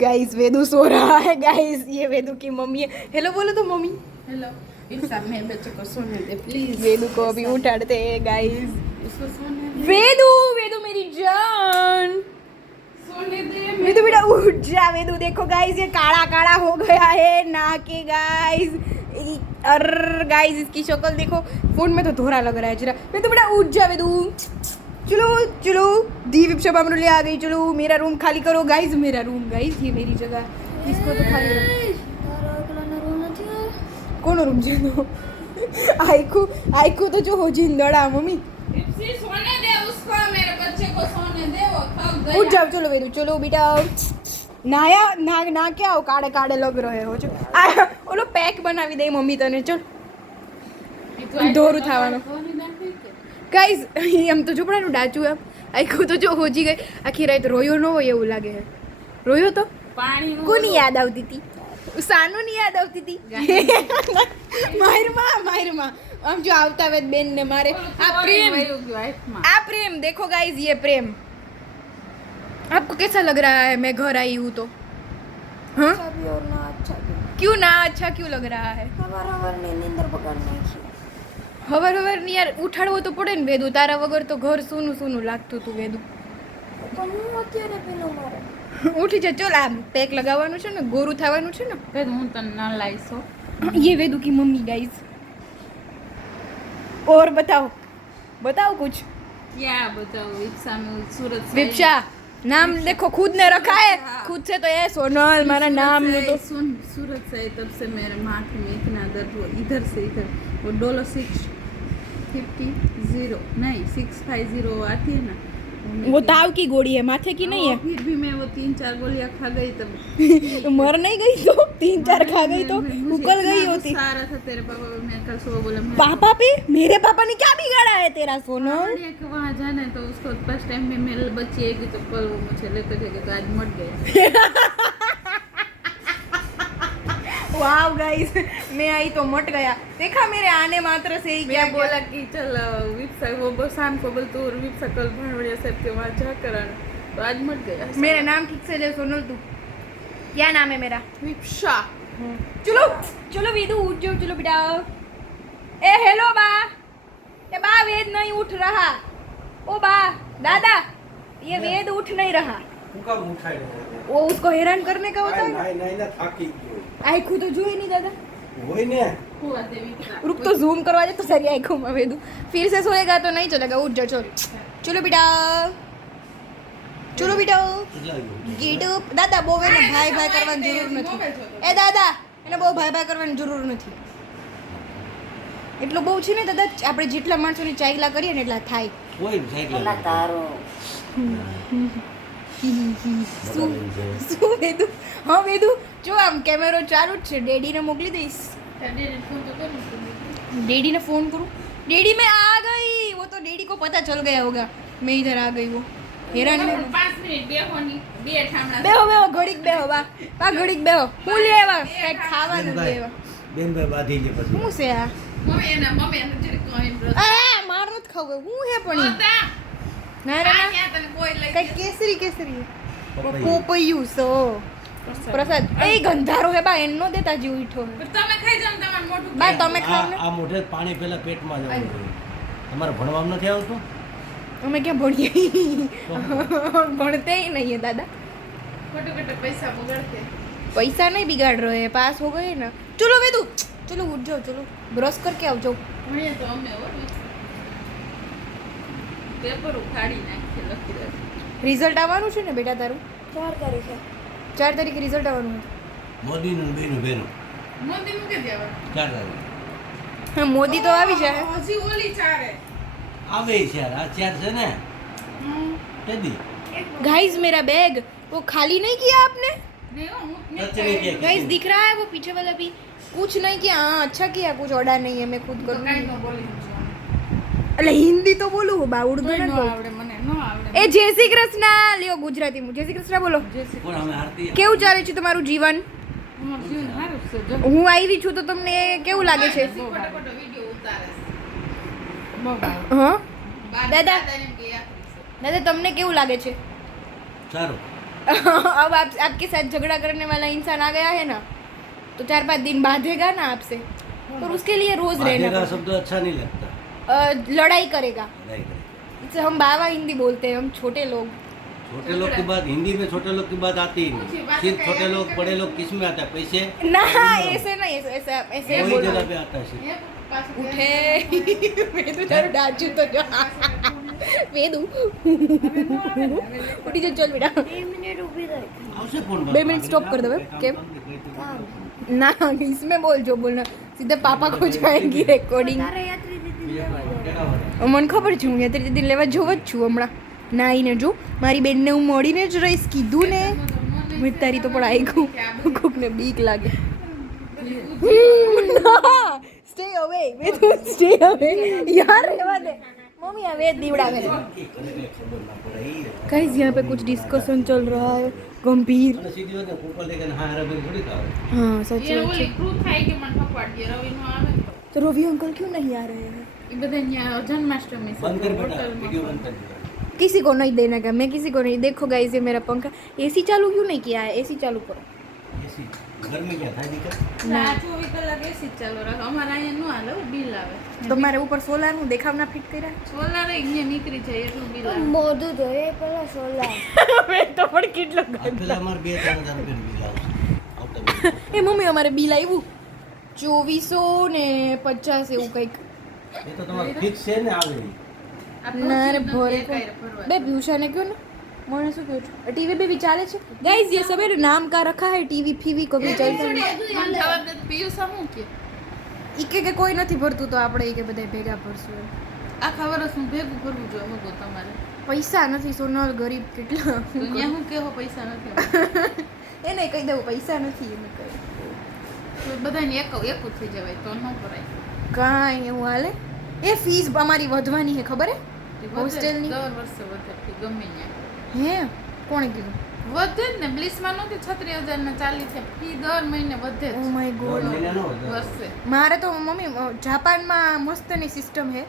Guys Vedu सो रहा है guys, ये वेदू की मम्मी है। हेलो बोलो तो मम्मी। हेलो। इन सब में बच्चों को सोने दे प्लीज। वेदू को अभी उठाते हैं गाइस। उसको सोने दे। वेदू वेदू मेरी जान, सोने दे। वेदू बेटा उठ जा। वेदू देखो गाइस ये काला काला हो गया है ना के गाइस। अर गाइस इसकी शक्ल देखो, फोन में तो धोरा लग रहा है जरा। वेदू बेटा उठ जा वेदू। चलो चलो दी विप्शा बामरुली आ गई। चलो मेरा रूम खाली करो गाइस, मेरा रूम गाइस, ये मेरी जगह, इसको तो खाली કોનો રૂમ છે તો આઈકુ તો જો હો જીંદડા મમ્મી इप्सी सोने दे उसको, मेरे बच्चे को सोने दे, वो थक गया। उठ जाओ चलो वेदू, चलो बेटा नाया ना ना क्या हो काड़े काड़े लग रहे हो। चल आ ओलो पैक बनावी दे मम्मी तने। चल દોરું થવાનું ગાઈસ, એમ તો ઝૂપડાનું ડાચું એમ આઈકુ તો જો હોજી ગઈ, આખી રાત રોયો ન હોય એવું લાગે છે। રોયો તો पानी કોની યાદ આવતી હતી? સાનુની યાદ આવતી હતી। માયરમાં આમ જો આવતા વેદ બેન ને મારે આ प्रेम देखो गाइस, ये प्रेम आपको कैसा लग रहा है? मैं घर आई हूँ तो हाँ अच्छा भी और ना अच्छा भी। क्यों ना अच्छा क्यों लग रहा है? हवर ने नींदर पकड़ नाखी। હવાર ની યાર ઉઠાડવો તો પડે ને વેદુ, તારા વગર તો ઘર સૂનું સૂનું લાગતું હતું વેદુ। તો હું અત્યારે પેલો મારે ઉઠી જા, ચલ આ પેક લગાવવાનું છે ને, ગોરું થવાનું છે ને। फिर હું તને ના લાઈસો। ये वेदू की मम्मी गाइस। और बताओ बताओ कुछ। क्या बताओ, विप्सा में सूरत से विप्शा नाम देखो खुद ने रखा है, खुद से तो ये सोनल मारा नाम नहीं तो सुन, सूरत से तब से मेरे माथे में इतना दर्द हुआ, इधर से इधर वो डॉलर 650 नहीं 650 आती है ना, वो ताव की गोली है, माथे की नहीं फिर भी मैं वो 3-4 गोलियां खा गई तब है। तो मर नहीं गई तो 3-4 खा गई तो उकल गई होती। सारा था तेरे पापा को, मैं कल सुबह बोला मैं पापा पे मेरे पापा ने क्या बिगाड़ा है तेरा सोनल? वहाँ जाना है तो उसको फर्स्ट टाइम में मेरे बच्ची आएगी तो कल वो मुझे लेकर जाएगी, तो आज मट गया। वाह गाइस, मैं आई तो मट गया। देखा मेरे आने मात्र से ही क्या मैं बोला कि चल विप्सा वो शाम को बोल तो विप्सा कल भानवड़िया साहब के वहाँ जा कर आना, तो आज मट गया। मेरा नाम ठीक से ले सोनल तू, क्या नाम है मेरा? विप्सा। चलो चलो वेदू उठ जाओ, चलो बेटा। ए हेलो बा, ये बा वेद नहीं उठ रहा। ओ बा दादा, ये वेद उठ नहीं रहा। कब उठाए वो उसको हैरान करने का होता है। नहीं नहीं ना थाकी गयो आँखों तो जुए नहीं दादा। वही ने हुआ दे विप्सा। रुक तो जूम करवा दे तो सारी आँखों में वेदू, फिर से सोएगा तो नहीं चलेगा। उठ जाओ चलो चलो बेटा, चलो बेटा ગેટ અપ। દાદા બહુ એને ભાઈ ભાઈ કરવાની જરૂર નથી। એ દાદા એને બહુ ભાઈ ભાઈ કરવાની જરૂર નથી, એટલું બહુ છે ને દાદા, આપણે જેટલા માણસોની ચાયલા કરીએ ને એટલા થાય। कोई साइकिल પેલા તારો શું વેદુ? હા વેદુ જો આમ કેમેરો ચાલુ જ છે, ડેડીને મોકલી દઈશ। फोन तो करूँ डैडी ने फोन करूँ? डैडी मैं आ गई, वो तो डैडी को पता चल गया होगा मैं इधर आ गई। वो हैरान नहीं। 5 मिनिट બેહોની બે ઠામડા બેહો બેહો ઘડીક બેહો બા બા ઘડીક બેહો। હું લેવા કંઈક ખાવાનું લેવા। બેન ભાઈ બાધી જે પછી શું છે આ? મમ્મી એને જરી કોઈ બ્રશ આ માર નથી ખાવું, હું હે પણ ઈ? હતા ના રે ના, ત્યાં તને કોઈ લઈ કંઈક કેસરી કેસરી પપૈયું. પોપૈયું સો પ્રસાદ એ ગંધારો હે બા, એનો દેતા જીવ ઈઠો હે તમે ખાઈ જાવ, તમારું મોઢું બા। તમે ખાવ ને, આ મોઢે પાણી પહેલા પેટમાં જવું જોઈએ। તમારે ભણવામાં નથી આવતું? અમે ક્યાં ભણીએ? ભણते ही नहीं है दादा। ખોટું ખોટું પૈસા બગાડતે। पैसा नहीं बिगाड़ रहे हैं, पास हो गए ना। चलो वेदू चलो उठ जाओ, चलो ब्रश करके आओ जाओ। ભણીએ તો અમે હો પેપર ઉખાડી નાખી લખી દે। રિઝલ્ટ આવવાનું છે ને બેટા તારું? 4 તારીખે 4 તારીખે રિઝલ્ટ આવવાનું છે। મોદીનું ને બેનું બેનું મોદીનું કે દેવા 4 તારીખ હા મોદી તો આવી જાય। હજી ઓલી ચારે આવે છે યાર, આ 4 છે ને કેદી गाइस मेरा बैग वो खाली नहीं किया आपने? નહીં હો હું टच नहीं किया गाइस किसी दिख रहा है वो पीछे वाला भी कुछ नहीं किया। हाँ अच्छा किया, कुछ ऑर्डर नहीं है, मैं खुद તો કાઈ करूँगी। ન બોલી એટલે હિન્દી તો બોલું બા, ઉર્દू કોઈ ના ન બોલું। આવડે, મને ન આવડે। એ જય શ્રી કૃષ્ણ લ્યો ગુજરાતી માં જય શ્રી કૃષ્ણ બોલો। कोण हमें आरती કેવું ચાલે છે તમારું જીવન? અમારું જીવન સારું છે જો હું આવી છું તો તમને કેવું લાગે છે? ખોટો ખોટો વિડિયો ઉતારે છે બહુ ભાવ હા દાદા દાદા એમ કે યાત્રી છે। દાદા તમને કેવું લાગે છે? સારું अब आप आपके साथ झगड़ा करने वाला इंसान आ गया है ना तो 4-5 दिन बांधेगा ना आपसे और उसके लिए रोज रहना बातें का पड़ेगा। शब्द अच्छा नहीं लगता, लड़ाई करेगा, लड़ाई करेगा। इससे हम बाबा हिंदी बोलते हैं, हम छोटे लोग। छोटे लोग की बात हिंदी में छोटे लोग की बात आती ही नहीं। सिर्फ छोटे लोग बड़े लोग किस में आता है? पैसे ना ऐसे नहीं, ऐसे ऐसे ऐसे वही बोलो। जगह पे आता है सिर्फ। उठे वेदू તારું ડાચું તો જો વેદુ ઉઠી જા ચલ બેટા 2 મિનિટ ઊભી રાખ. આવશે ફોન 2 મિનિટ stop कर दो, केम? ना इसमें बोल जो बोलना सीधे पापा को जाएंगी रेकॉर्डिंग। તારે યાત્રી દીદી લેવા જાય. મને ખબર છે હું યાત્રી દીદી લેવા જોવ જ છું હમણાં નાઈને જો મારી બેનને હું મળીને જ રહીશ કીધું ને મેં તારી તો પણ આવી ગયું કોકને બીક લાગે સ્ટે અવે મેં તો સ્ટે અવે यार રહેવા દે मम्मी આ વેદ દીવડાવે गाइस यहाँ पे कुछ डिस्कशन चल रहा है गंभीर। અને સીધી વાત ઉપર લેકે હા રબી થોડી ખાવે। हाँ सच એ में ઓલી ક્રૂ થાય કે મને પકવાડીએ રવિનો આવે ને તો. तो रवि अंकल क्यों नहीं आ रहे हैं? એ બધા ન્યા જન્માષ્ટમી છે બંધ કર બેટા, હોટલમાં. વિડિયો બંધ कर दिया। किसी को नहीं देने का, मैं किसी को नहीं। देखो गाइस ये मेरा पंखा एसी चालू क्यों नहीं किया है? एसी चालू करो એસી घर में क्या था दिक्कत? ના 24 કલાક એસી જ ચાલુ રાખો. અમારે અહીંયા નો હાલે બિલ આવે. તમારે ઉપર સોલાર નું દેખાવના ફિટ કર્યા સોલાર અહીંયા નીકળી જાય એટલું બિલ આવે. મોઢું ધોયે પેલા સોલા. મેં તો પણ કેટલો આ પેલા અમારે 2-3 હજાર રૂપિયાનું બિલ આવશે આવતા મહિને। એ મમ્મી અમારે બિલ આવ્યું 2450 એવું કંઈક એ તો તમારે ફિક્સ છે ને આવે ઈ। આ ના રે પહોંચી ભરે નથી એકાયરે ભરવા. બે બ્યુશાને क्यों ना મને શું કહું છું टीवी पे भी ચાલે છે गाइस ये सब है नाम का रखा है टीवी फीवी को भी चलता है મને જવાબ દે પિયુષ શું કે ઈ કે કોઈ નથી ભરતું તો આપણે ઈ કે બધા ભેગા ભરશું એમ. આખા વર્ષનું ભેગું કરવું જોઈએ મગો તમારે. પૈસા નથી સોનલ ગરીબ કેટલા તો અહીંયા હું કેવો પૈસા નથી. એને કહી દઉં પૈસા નથી એને કહી તો બધાને એક થઈ જવાય તો ન કરાય. કાંઈ એવું હાલે એ ફીસ અમારી વધવાની છે ખબર તે હે વધે જ, હોસ્ટેલની દર વર્ષે વધે ફી ગમે ત્યાં. હે કોણે કીધું વધે જ ને બ્લિસમાં નહોતી 36,000 ને 40 છે ફી દર મહિને વધે ઓ જ માય ગોડ મહિનાનો હતો। વર્ષે. મારે તો મમ્મી જાપાનમાં મસ્તની સિસ્ટમ છે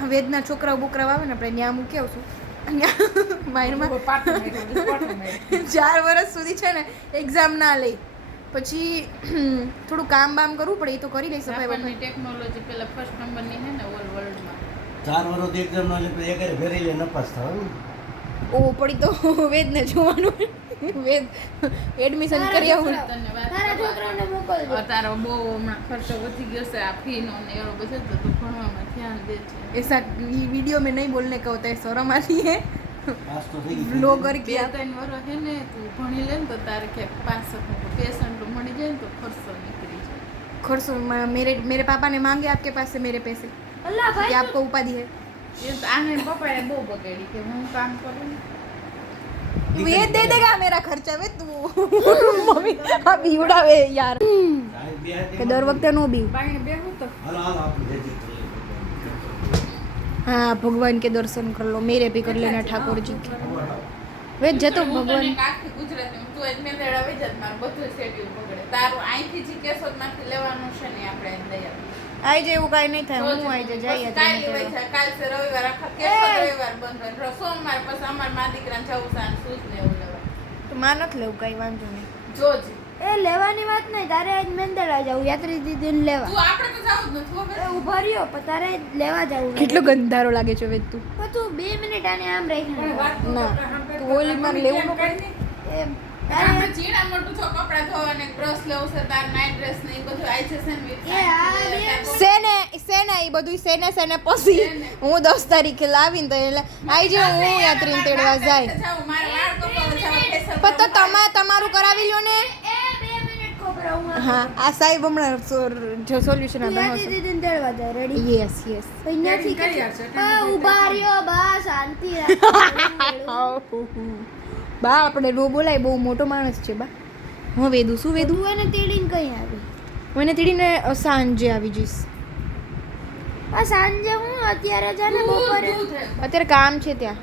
આ વેદના છોકરાઓ બોકરાઓ આવે ને આપણે ત્યાં મૂકી આવશું અહીંયા માયરમાં 4 વર્ષ સુધી છે ને એક્ઝામ ના લઈ પછી થોડું કામ બામ કરવું પડે એ તો કરી લઈશ ભાઈ જાપાનની ટેકનોલોજી પેલા ફર્સ્ટ નંબરની છે ને ઓલ વર્લ્ડમાં. 4 વર્ષ એક્ઝામ ના લે તો એકરે ફેરી લે નપાસ થાવ ને। ઓ પડી તો વેદને જોવાનું વેદ એડમિશન કરી આવું ધન્યવાદ. તારા છોકરાને મોકલજો. તારો બહુ હમણાં ખર્ચો વધી ગયો છે આ ફીનો ને એનો બધો તો તું ભણવામાં ધ્યાન દે છે. ऐसा वीडियो में नहीं बोलने का होता है शर्म आती है પાસ તો થઈ ગઈ। ब्लॉगर की 2-3 વર્ષ છે ને તું ભણી લે ને તો તારે ક્યાંક પાસ પેશન્ટ મળી જાય ને તો ખર્ચો નીકળી જાય. खर्चो मेरे पापा ने मांगे आपके पास से मेरे पैसे અલ્લા कि ભાઈ आपको उपाधि है એ તો આને પપ્પાએ બહુ બગાડી કે હું કામ કરું ને. ये दे देगा मेरा खर्चा वे तू मम्मी अब उड़ावे यार સાહેબ બે હાથે કે દર વખતે નો બી બાઈને બેહું તો હાલો હાલો આપણે જઈએ છીએ। हाँ भगवान के दर्शन कर लो मेरे भी कर लेना ठाकुर जी के वे जतो હું તને भगवान આખી ગુજરાતી તું જ મેં દેડા વઈ જાત મારું બધું શેડ્યુલ બગડે. તારું અહીંથી જે કેશોદમાંથી લેવાનું છે ને આપણે એને દઈ આપીએ. आई जाए वो काई नहीं था હું आई जाए પછી કાલે વઈ જાય. કાલ છે રવિવાર આખા કેશોદ રવિવાર બંધ હોય. સોમવાર પછી અમાર મા દીકરાને જવું છે અને શૂઝ ને એવું લેવા. તો માં નથી લેવું કઈ વાંધો નહીં જોજે. એ લેવાની વાત નહીં, તારે આજ મેંદડા જવું યાત્રી દીદીને લેવા. તું આપણે તો જાવું જ નથી ખબર. એ ઊભા રહ્યો પણ તારે લેવા જવું. કેટલો ગંધારો લાગે છે વેદ તું પણ તું 2 મિનિટ આને આમ રાખી ના તું ઓલી માં લેવું નો પડે એમ આપણે તારે ચીડા મોટું છો કપડાં ધોવાને બ્રશ લેવું છે તાર નાઈટ ડ્રેસ ને એ બધું આવી જશે ને with એ આ બે સેને એ બધું સેને પછી હું 10 તારીખે લાવીને તો એટલે આઈ જે હું યાત્રીને તેડવા જાય જાઉં, મારે વાળ કપાવવા જાઉં, facial પણ તો કરવા તમારું કરાવી લ્યો ને એ 2 મિનિટ ખોબરાવું હા આ સાહેબ હમણાં જો સોલ્યુશન તું યાત્રી આપે દીદીને તેડવા જાય રેડી યસ યસ અહીંયાથી ઊભા રહ્યો બા શાંતિ રાખ. બા આપણે નો બોલાય બહુ મોટો માણસ છે બા હું વેદું શું વેદું તું એને તેડીને કઈ આવી? હું એને તેડીને સાંજે આવી જઈશ આ સાંજે હું અત્યારે જા ને બપોરે ઊભું થાય. અત્યારે કામ છે ત્યાં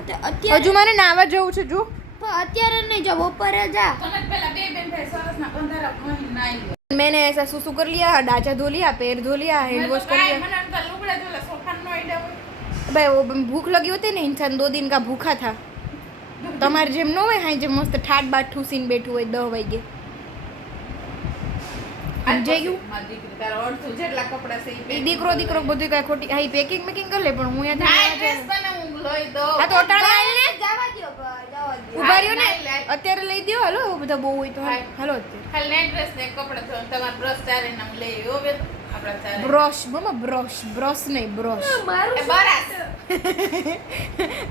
અત્યારે હજુ મારે નાવા જવું છે જો પણ અત્યારે નહીં જા બપોરે જા. તમે જ પેલા બે બેન ભાઈ સરસના બંધારા ભણીને નાઈ લો. मैंने ऐसा सुसु कर लिया डाचा धो लिया पैर धो लिया हैंड મેં તો वॉश कर કાંઈ लिया મને એમ તો લુગડા ધોલા સોફાનો આઈડિયા હોય. भाई वो भूख लगी होती है ना इंसान 2 दिन का भूखा था તમારે જેમ ન હોય હા જેમ મસ્ત ઠાટ બાટ ઠૂસીને બેઠું હોય 10 વાગે સમજાઈ ગયું મારી દીકરી તારા અડધું જેટલા કપડા છે એ દીકરો બધું કાંઈ ખોટી હા પેકિંગ મેકિંગ કરી લે પણ હું નાઈટ ડ્રેસ તને હું લઈ દઉં હા તો અટાણે આવીને જવા દ્યો જવા દ્યો. ઉભા રહ્યો ને નાઈ લે. અત્યારે લઈ દ્યો હાલો બધા બહુ હોય તો હાલો અત્યારે ખાલી નાઈટ ડ્રેસ ને કપડા ધોઈને તમારા બ્રશ ચારે નામ લઈ આવ્યો બે આપણા ચારે બ્રશ મમ્મા બ્રશ નહીં બ્રશ એ બરાસ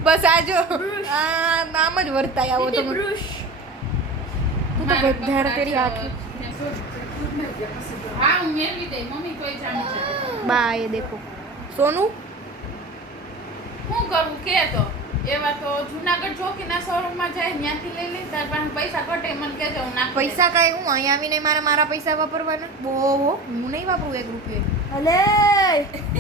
બસ આજો આમ જ વર્તાય આવો તમે તું તો વધારે તેરી આખી હા હું મેળવી દઈ મમ્મી કોઈ જાણી છે બા એ દેખો સોનું શું કરું કે તો એવા તો જુનાગઢ ચોકીના શોરૂમમાં જાય ત્યાંથી લઈ લે તાર પાસે પૈસા ઘટે મને કહેજો હું નાખી પૈસા કાંઈ હું અહીંયા આવીને મારા પૈસા વાપરવાના બહુ હું નહીં વાપરું 1 રૂપિયો અલે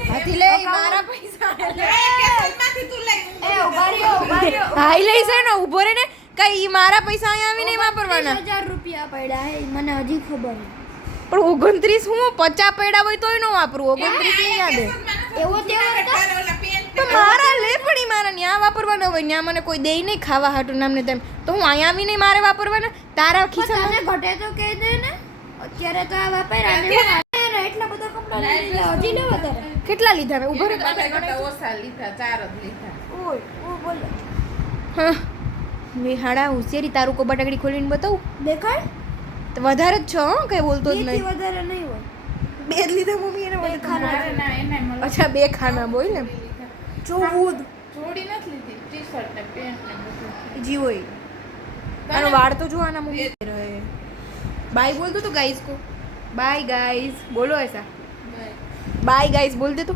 હાથી લે મારા પૈસા કેસમાંથી તું લઈ એ ઉભા રહ્યો હાઈ લઈ છે ને ઊભો રે ને કઈ મારા પૈસા અહીંયા આવીને વાપરવાના 30,000 રૂપિયા પડ્યા હે મને હજી ખબર નહીં. પણ 29 હું 50 પડ્યા હોય તોય ન વાપરું 29 ની યાદ એવો તેવો હતો? તો મારા લે પડી મારા ન્યા વાપરવાના હોય ન્યા મને કોઈ દેઈ નહીં ખાવા હાટું નામને તેમ તો હું અહીંયા આવીને મારે વાપરવાના તારા પણ ખિસ્સામાં તને ઘટે તો કહી દે ને અત્યારે તો આ વાપર્યા ને એટલા બધા કપડા લઈ લીધા હજી લેવા તારે કેટલા લીધા મેં ઊભો રે ઓછા લીધા 4 જ લીધા ઓય ઓ બોલો હા મેં હાડા હોશિયારી તારું કો બટાકડી ખોલીને બતાવું દેખાય તો વધારે જ છો હો કઈ બોલતો જ બેથી નહીં વધારે નહીં હોય બે જ લીધા મમ્મી એને બે ખાના મારે ના એને મળે અચ્છા 2 ખાના બોલ ને 14 જોડી નથી લીધી ટી-શર્ટ ને પેન્ટ ને બધું જી હોય આનો વાળ તો જો આના મમ્મી રહે બાય બોલ દો તો गाइस को बाय गाइस बोलो ऐसा बाय गाइस बोल दे तो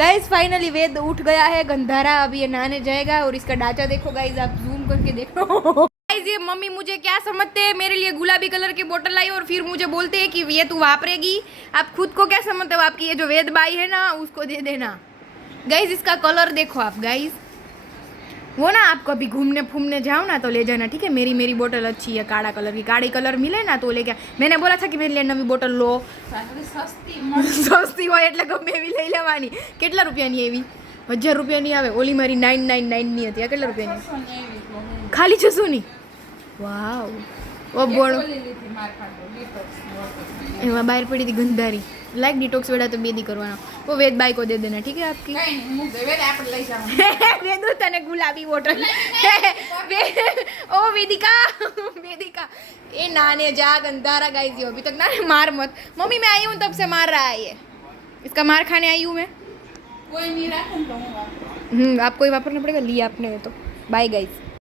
गाइस फाइनली वेद उठ गया है गंधारा अब ये नहाने जाएगा और इसका ढांचा देखो गाइस आप जूम करके देखो गाइस ये मम्मी मुझे क्या समझते हैं मेरे लिए गुलाबी कलर की बोतल लाई और फिर मुझे बोलते हैं कि ये तू वापरेगी आप खुद को क्या समझते हो आपकी ये जो वेद बाई है ना उसको दे देना गाइस इसका कलर देखो आप गाइस वो ना आप कभी घूमने फूमने जाओ ना तो ले जाना ठीक है मेरी बोतल अच्छी है काला कलर की काली कलर मिले ना तो लेके मैंने बोला था कि मेरे लिए नवी बोतल लो સસ્તી સસ્તી હોય એટલે ગમે એવી લઈ લેવાની કેટલા રૂપિયાની એવી 1000 રૂપિયાની આવે ઓલી મારી 999 ની હતી આ કેટલા રૂપિયાની મળે ખાલી 600 ની વાવ ઓ બોલો લીધી માર ખાતો ડિટોક્સ એમાં બહાર પડી હતી ગંધારી લાઈક डिटॉक्स वेड़ा तो बेदी करवाना वो वेद बाई को दे देना ठीक है आपकी કઈ નહીં હું દેવે આપણે લઈ જાવ वेदू तने गुलाबी बोतल ओ वेदिका ये नाने जा गंधारा गाइस ये अभी तक ना मार मत मम्मी मैं आई हूँ तब से मार रहा है ये इसका मार खाने आई हूँ मैं કોઈ નહીં રાખે ને તો હું વાપરું आपको ही वापरना पड़ेगा लिया आपने तो बाय गाइस